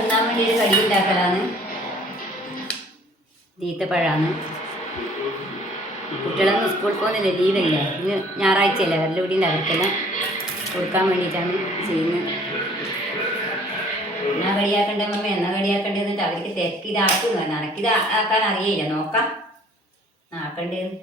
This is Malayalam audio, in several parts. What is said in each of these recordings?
തിന്നാൻ വേണ്ടി ഒരു കടി ഉണ്ടാക്കലാണ് തീറ്റപ്പഴാണ്. കുട്ടികളൊന്നും സ്കൂളിൽ പോകുന്നില്ല ലീവല്ലേ? ഇന്ന് ഞായറാഴ്ചയല്ലേ അവരുടെ കൂടി അവർക്കെല്ലാം കൊടുക്കാൻ വേണ്ടിയിട്ടാണ് ചെയ്യുന്നത്. എന്നാ കടിയാക്കണ്ടേ മമ്മ എന്നാ കടിയാക്കണ്ടേ എന്നിട്ട് അവർക്ക് തിരക്കിതാക്കുന്നു ഇതാക്കുന്നു നനക്കിത് ആക്കാൻ അറിയില്ല. നോക്കാം. ആക്കണ്ടേന്ന്.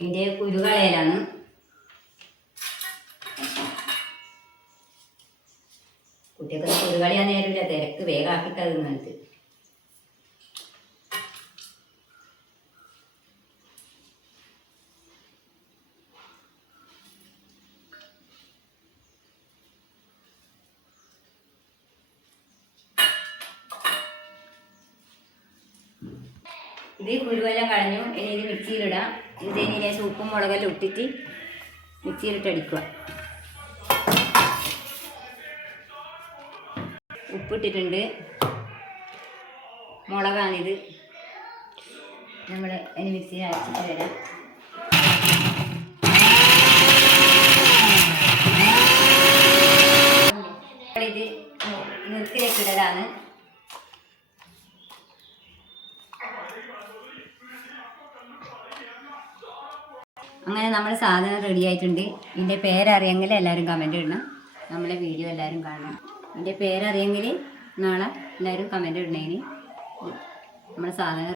ഇതിന്റെ കുരുകളയിലാണ് കുട്ടികൾക്ക് കുരുകളിയാൻ നേരമില്ല തിരക്ക് വേഗം ആക്കിട്ടത് ഇത് കുരുവെല്ലാം കളഞ്ഞു. ഇനി ഇത് മിക്സിയിലിടാം ഇത് ഇനി സൂപ്പും മുളകെല്ലാം ഇട്ടിട്ട് മിക്സിയിലിട്ട് അടിക്കുക. ഉപ്പിട്ടിട്ടുണ്ട്. മുളകാണിത്. നമ്മൾ ഇനി മിക്സിയിൽ അരച്ചിട്ട് വരാം. ഇത് നുറുക്കിലേക്ക് ഇടലാണ്. അങ്ങനെ നമ്മുടെ സാധനം റെഡി ആയിട്ടുണ്ട്. ഇതിന്റെ പേരറിയെങ്കിൽ എല്ലാവരും കമന്റ് ഇടണം. നമ്മളെ വീഡിയോ എല്ലാവരും കാണണം. ഇതിന്റെ പേരറിയെങ്കിൽ നാളെ എല്ലാവരും കമന്റ് ഇടണേന്. നമ്മുടെ സാധനം